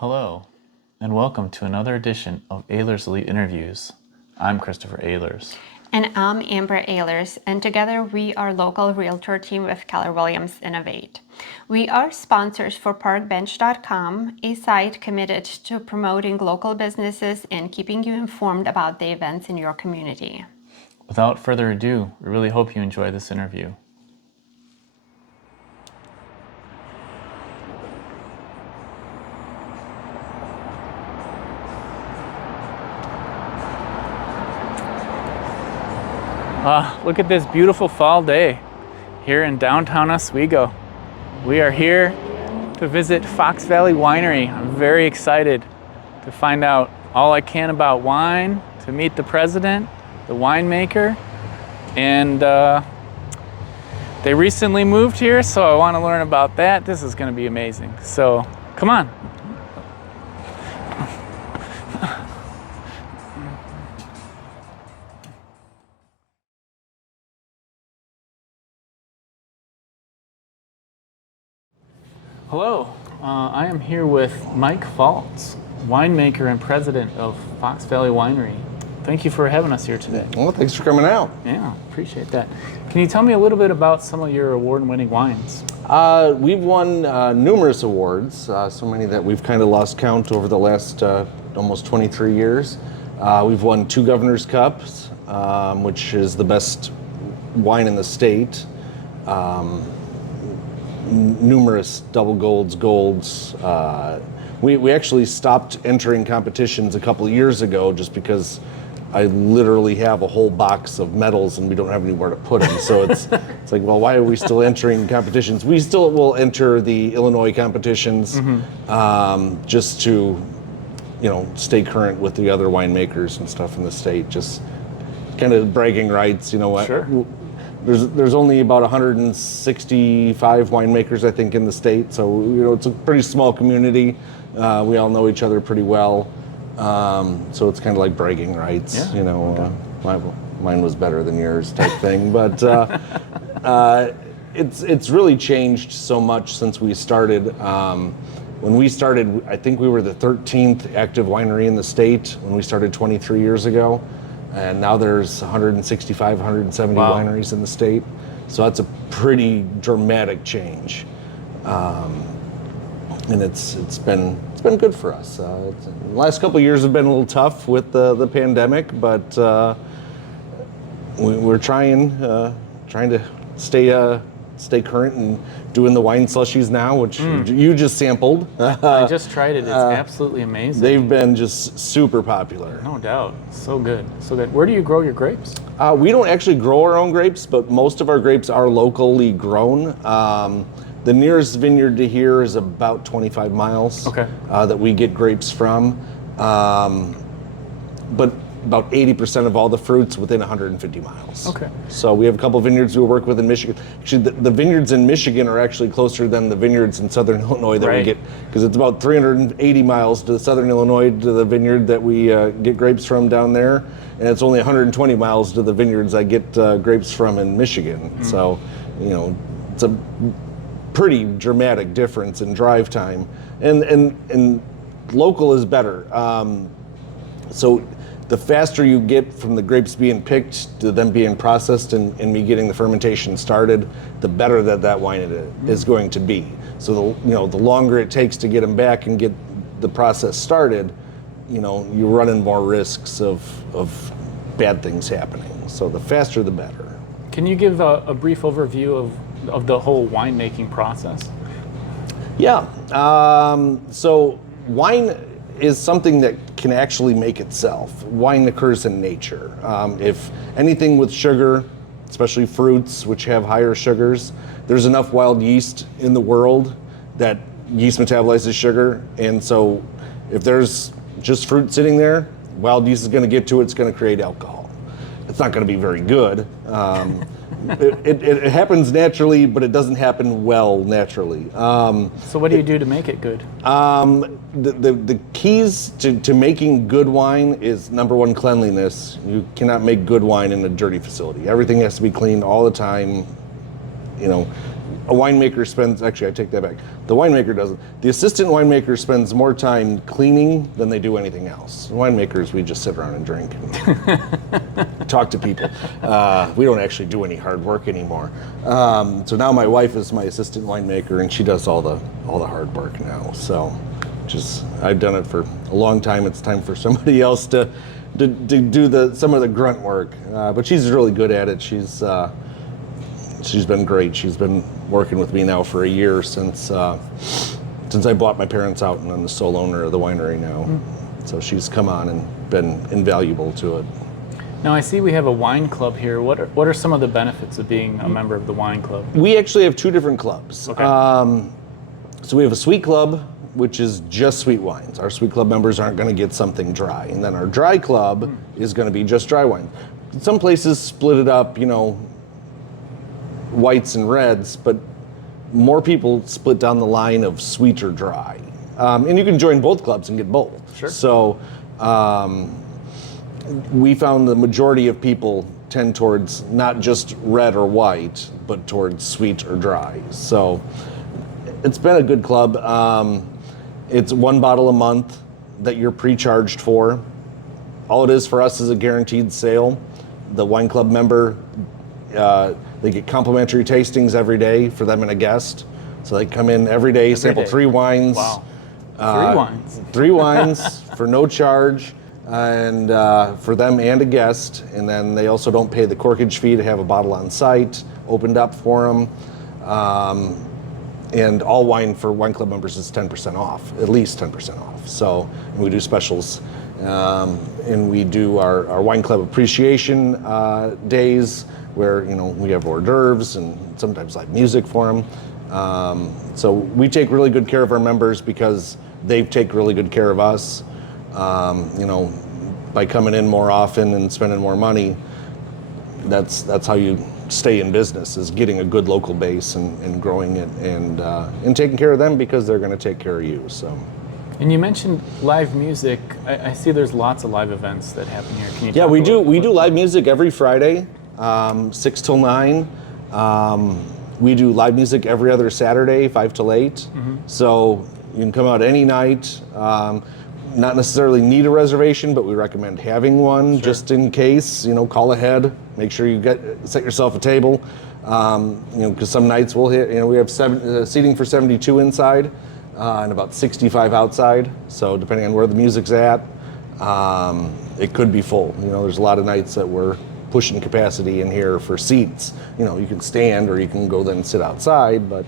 Hello, and welcome to another edition of Ehlers Elite Interviews. I'm Christopher Ehlers. And I'm Amber Ehlers, and together we are local realtor team with Keller Williams Innovate. We are sponsors for parkbench.com, a site committed to promoting local businesses and keeping you informed about the events in your community. Without further ado, we really hope you enjoy this interview. Look at this beautiful fall day here in downtown Oswego. We are here to visit Valley Winery. I'm very excited to find out all I can about wine, to meet the president, the winemaker, and they recently moved here, so I want to learn about that. This is going to be amazing. So come on. Hello, I am here with Mike Faltz, winemaker and president of Valley Winery. Thank you for having us here today. Well, thanks for coming out. Yeah, appreciate that. Can you tell me a little bit about some of your award-winning wines? We've won numerous awards, so many that we've kind of lost count over the last almost 23 years. We've won 2 Governor's Cups, which is the best wine in the state. Numerous double golds. We actually stopped entering competitions a couple of years ago just because I literally have a whole box of medals and we don't have anywhere to put them. So it's like, well, why are we still entering competitions? We still will enter the Illinois competitions, just to, stay current with the other winemakers and stuff in the state. Just kind of bragging rights, Sure. There's only about 165 winemakers, I think, in the state. So, it's a pretty small community. We all know each other pretty well. So it's kind of like bragging rights, Yeah, okay. Mine was better than yours type thing. But it's really changed so much since we started. When we started, I think we were the 13th active winery in the state when we started 23 years ago. And now there's 165, 170 Wow. wineries in the state. So that's a pretty dramatic change. And it's been good for us. The last couple of years have been a little tough with the pandemic, but we're trying to stay current and doing the wine slushies now, which you just sampled. I just tried it. It's absolutely amazing. They've been just super popular. No doubt. So good. So good. Where do you grow your grapes? We don't actually grow our own grapes, but most of our grapes are locally grown. The nearest vineyard to here is about 25 miles. Okay. That we get grapes from. But about 80% of all the fruit's within 150 miles. Okay. So we have a couple vineyards we work with in Michigan. Actually, the vineyards in Michigan are actually closer than the vineyards in southern Illinois that we get, because it's about 380 miles to southern Illinois to the vineyard that we get grapes from down there, and it's only 120 miles to the vineyards I get grapes from in Michigan. So, it's a pretty dramatic difference in drive time, and local is better. So the faster you get from the grapes being picked to them being processed and me getting the fermentation started, the better that wine is going to be. So the longer it takes to get them back and get the process started, you're running more risks of bad things happening. So the faster the better. Can you give a brief overview of the whole winemaking process? Yeah. So wine is something that can actually make itself. Wine occurs in nature. If anything with sugar, especially fruits which have higher sugars, there's enough wild yeast in the world that yeast metabolizes sugar, and so if there's just fruit sitting there, wild yeast is going to get to it, it's going to create alcohol. It's not going to be very good. It happens naturally, but it doesn't happen well naturally. So what do you do to make it good? The keys to making good wine is, number one, cleanliness. You cannot make good wine in a dirty facility. Everything has to be clean all the time. a winemaker spends, actually I take that back, the winemaker doesn't. The assistant winemaker spends more time cleaning than they do anything else. Winemakers, we just sit around and drink and talk to people. We don't actually do any hard work anymore. So now my wife is my assistant winemaker, and she does all the hard work now. So I've done it for a long time. It's time for somebody else to do some of the grunt work. But she's really good at it. She's been great. She's been working with me now for a year since I bought my parents out, and I'm the sole owner of the winery now. So she's come on and been invaluable to it. Now I see we have a wine club here. What are some of the benefits of being a member of the wine club? We actually have two different clubs. Okay. So we have a sweet club, which is just sweet wines. Our sweet club members aren't going to get something dry. And then our dry club is going to be just dry wine. Some places split it up, whites and reds, but more people split down the line of sweet or dry. And you can join both clubs and get both. Sure. So we found the majority of people tend towards not just red or white, but towards sweet or dry. So it's been a good club. It's one bottle a month that you're pre-charged for. All it is for us is a guaranteed sale. The wine club member, they get complimentary tastings every day for them and a guest. So they come in every day, sample 3 wines. Wow. 3 wines. 3 wines for no charge, and for them and a guest. And then they also don't pay the corkage fee to have a bottle on site opened up for them. And all wine for wine club members is 10% off, at least 10% off. So we do specials, and we do our wine club appreciation days where we have hors d'oeuvres and sometimes live music for them. So we take really good care of our members because they take really good care of us. By coming in more often and spending more money, that's how you stay in business, is getting a good local base and growing it and taking care of them because they're going to take care of you. So. And you mentioned live music. I see there's lots of live events that happen here. Can you? Yeah, we do live music every Friday, 6 till 9. We do live music every other Saturday, 5 till 8. Mm-hmm. So you can come out any night. Not necessarily need a reservation, but we recommend having one just in case. Call ahead. Make sure you set yourself a table. Because some nights we'll hit. We have seating for 72 inside and about 65 outside. So depending on where the music's at, it could be full. There's a lot of nights that we're pushing capacity in here for seats. You can stand or you can go then sit outside, but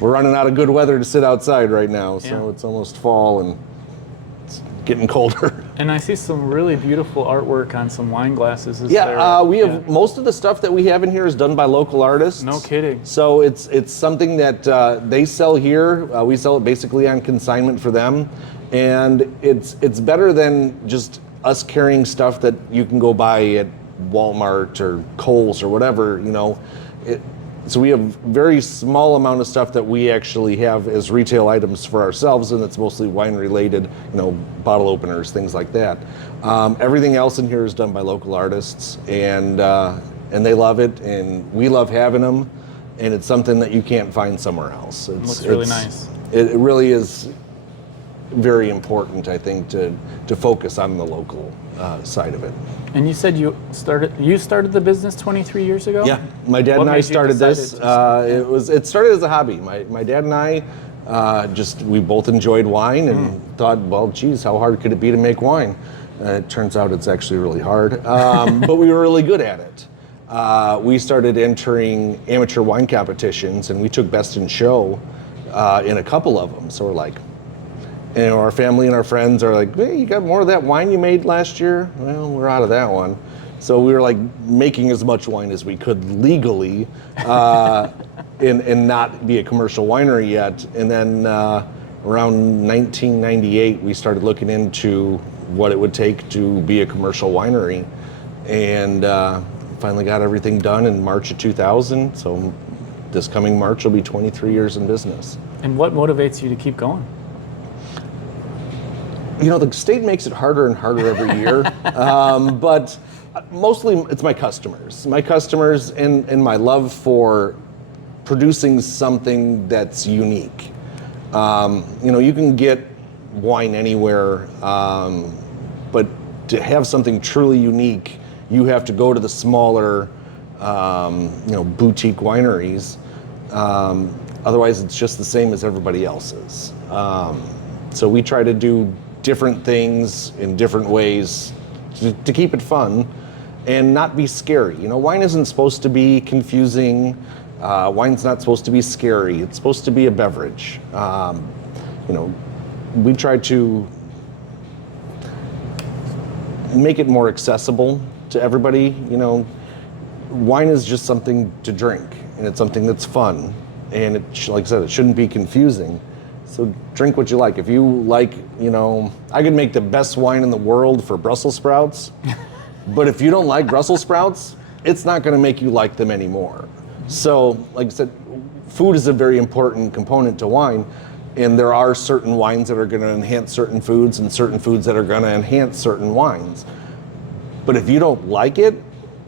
we're running out of good weather to sit outside right now. So It's almost fall and getting colder. And I see some really beautiful artwork on some wine glasses. We have most of the stuff that we have in here is done by local artists. No kidding. So it's something that they sell here. We sell it basically on consignment for them, and it's better than just us carrying stuff that you can go buy at Walmart or Kohl's or whatever. So we have very small amount of stuff that we actually have as retail items for ourselves, and it's mostly wine related, bottle openers, things like that. Everything else in here is done by local artists, and they love it, and we love having them, and it's something that you can't find somewhere else. It looks really nice. It really is very important, I think, to focus on the local side of it. And you said you started the business 23 years ago? Yeah, my dad and I started this. It started as a hobby. My dad and I we both enjoyed wine and thought, well, geez, how hard could it be to make wine? It turns out it's actually really hard, but we were really good at it. We started entering amateur wine competitions, and we took best in show in a couple of them. So we're like, our family and our friends are like, hey, you got more of that wine you made last year? Well, we're out of that one. So we were like making as much wine as we could legally and not be a commercial winery yet. And then around 1998, we started looking into what it would take to be a commercial winery. And finally got everything done in March of 2000. So this coming March will be 23 years in business. And what motivates you to keep going? The state makes it harder and harder every year, but mostly it's my customers and my love for producing something that's unique. You can get wine anywhere, but to have something truly unique, you have to go to the smaller, boutique wineries. Otherwise, it's just the same as everybody else's. So we try to do different things in different ways to keep it fun and not be scary. Wine isn't supposed to be confusing. Wine's not supposed to be scary. It's supposed to be a beverage. We try to make it more accessible to everybody. Wine is just something to drink, and it's something that's fun, and like I said, it shouldn't be confusing. So drink what you like. If you like, I could make the best wine in the world for Brussels sprouts, but if you don't like Brussels sprouts, it's not going to make you like them anymore. So, like I said, food is a very important component to wine, and there are certain wines that are going to enhance certain foods and certain foods that are going to enhance certain wines. But if you don't like it,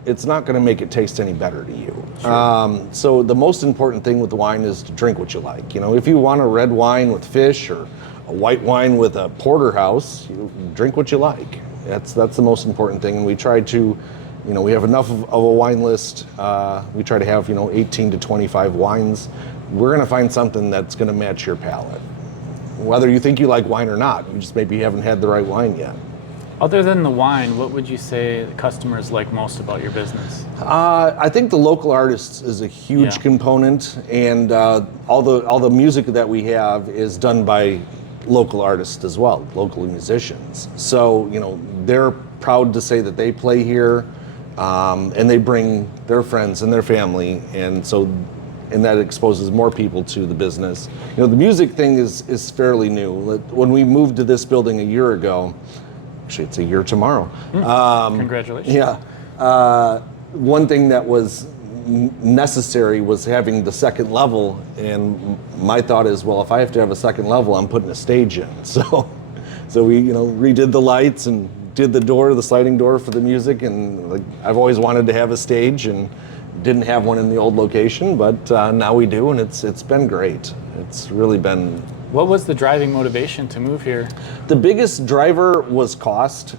it's not going to make it taste any better to you. Sure. So the most important thing with the wine is to drink what you like. If you want a red wine with fish or a white wine with a porterhouse, drink what you like. That's the most important thing. And we try to, we have enough of a wine list. We try to have, 18 to 25 wines. We're going to find something that's going to match your palate. Whether you think you like wine or not, you just maybe haven't had the right wine yet. Other than the wine, what would you say the customers like most about your business? I think the local artists is a huge component, and all the music that we have is done by local artists as well, local musicians. So they're proud to say that they play here, and they bring their friends and their family, and that exposes more people to the business. The music thing is fairly new. When we moved to this building a year ago. Actually, it's a year tomorrow. Congratulations. Yeah. One thing that was necessary was having the second level, and my thought is, well, if I have to have a second level, I'm putting a stage in. So we, redid the lights and did the sliding door for the music, and I've always wanted to have a stage and didn't have one in the old location, but now we do, and it's been great. It's really been. What was the driving motivation to move here? The biggest driver was cost,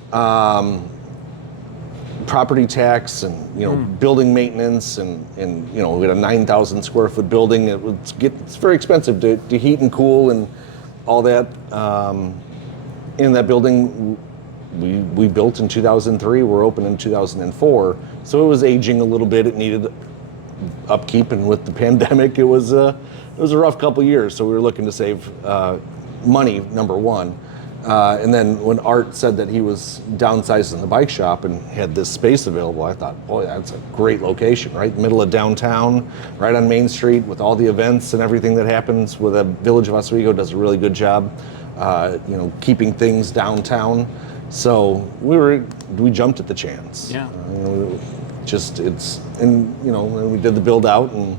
property tax, and building maintenance, and we had a 9,000 square foot building. It's very expensive to heat and cool and all that. In that building, we built in 2003. We're open in 2004, so it was aging a little bit. It needed upkeep, and with the pandemic, it was a rough couple years, so we were looking to save money, number one. And then when Art said that he was downsizing the bike shop and had this space available, I thought, boy, that's a great location, right in the middle of downtown, right on Main Street with all the events and everything that happens. With the Village of Oswego does a really good job, keeping things downtown. So we jumped at the chance. Yeah. And we did the build out and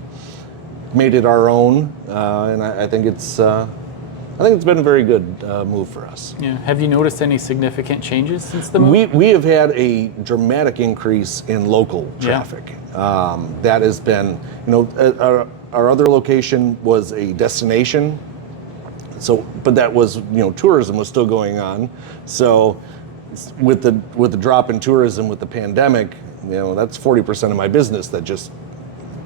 made it our own, and I think it's been a very good move for us. Yeah. Have you noticed any significant changes since the move? We have had a dramatic increase in local traffic. That has been, our other location was a destination. So, but that was, tourism was still going on. So, with the drop in tourism with the pandemic, that's 40% of my business that just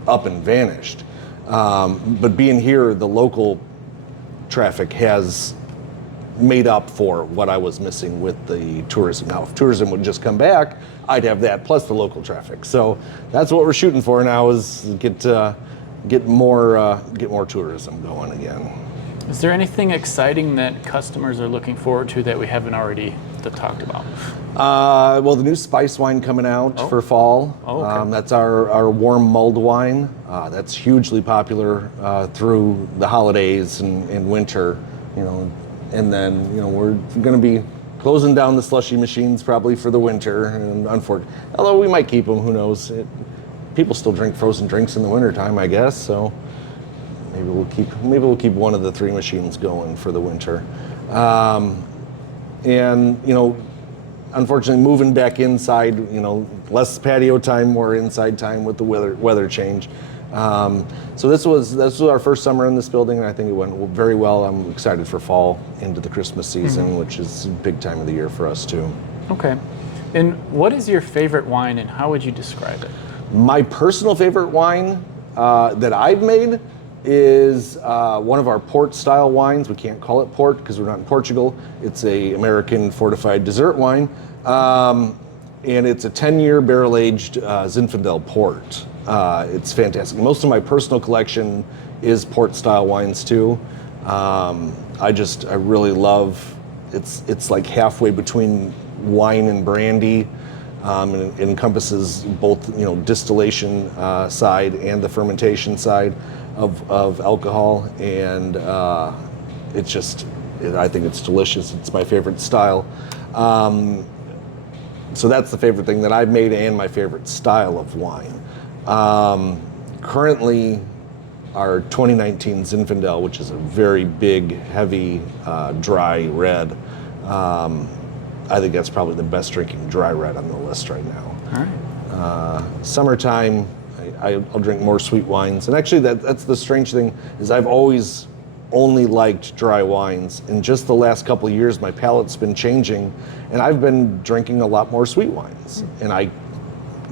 up and vanished. But being here, the local traffic has made up for what I was missing with the tourism. Now, if tourism would just come back, I'd have that plus the local traffic. So that's what we're shooting for now, is get more tourism going again. Is there anything exciting that customers are looking forward to that we haven't already talked about? Well, the new spice wine coming out for fall. Oh, okay. That's our warm mulled wine. That's hugely popular through the holidays and winter. And then we're going to be closing down the slushy machines probably for the winter. And although we might keep them, who knows? People still drink frozen drinks in the wintertime, I guess. So maybe we'll keep one of the 3 machines going for the winter. And unfortunately, moving back inside, less patio time, more inside time with the weather change. So this was our first summer in this building, and I think it went very well. I'm excited for fall into the Christmas season, which is a big time of the year for us too. Okay. And what is your favorite wine, and how would you describe it? My personal favorite wine that I've made is one of our port-style wines. We can't call it port because we're not in Portugal. It's a American fortified dessert wine, and it's a 10-year barrel-aged Zinfandel port. It's fantastic. Most of my personal collection is port-style wines too. I really love. It's like halfway between wine and brandy. And it encompasses both, distillation side and the fermentation side of alcohol, and I think it's delicious. It's my favorite style. So that's the favorite thing that I've made, and my favorite style of wine. Currently, our 2019 Zinfandel, which is a very big, heavy, dry red. I think that's probably the best drinking dry red on the list right now. All right. Summertime, I'll drink more sweet wines. And actually, that's the strange thing, is I've always only liked dry wines. In just the last couple of years, my palate's been changing, and I've been drinking a lot more sweet wines. And I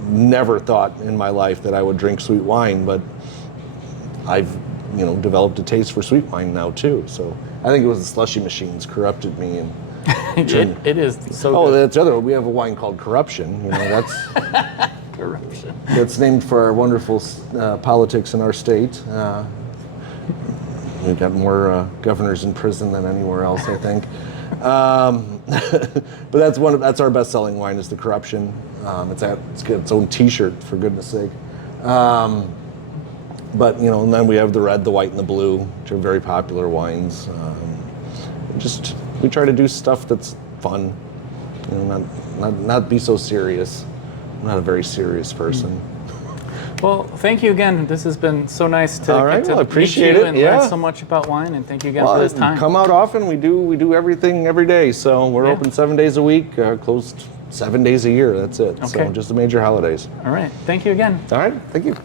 never thought in my life that I would drink sweet wine, but I've developed a taste for sweet wine now too. So I think it was the slushy machines corrupted me. And it is so oh, good. that's the other one. We have a wine called Corruption. That's Corruption. That's named for our wonderful politics in our state. We've got more governors in prison than anywhere else, I think. But that's our best-selling wine, is the Corruption. It's got its own T-shirt, for goodness sake. But and then we have the red, the white, and the blue, which are very popular wines. We try to do stuff that's fun, not be so serious. I'm not a very serious person. Well, thank you again. This has been so nice to All right, get to well, I appreciate meet you it. and Yeah. learn so much about wine. And thank you again for this time. Come out often. We do everything every day. So we're Yeah. open 7 days a week, closed 7 days a year. That's it. Okay. So just the major holidays. All right. Thank you again. All right. Thank you.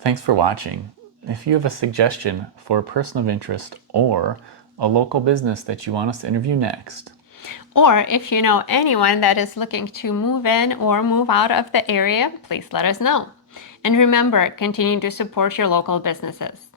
Thanks for watching. If you have a suggestion for a person of interest or a local business that you want us to interview next, Or if you know anyone that is looking to move in or move out of the area, please let us know. And remember, continue to support your local businesses.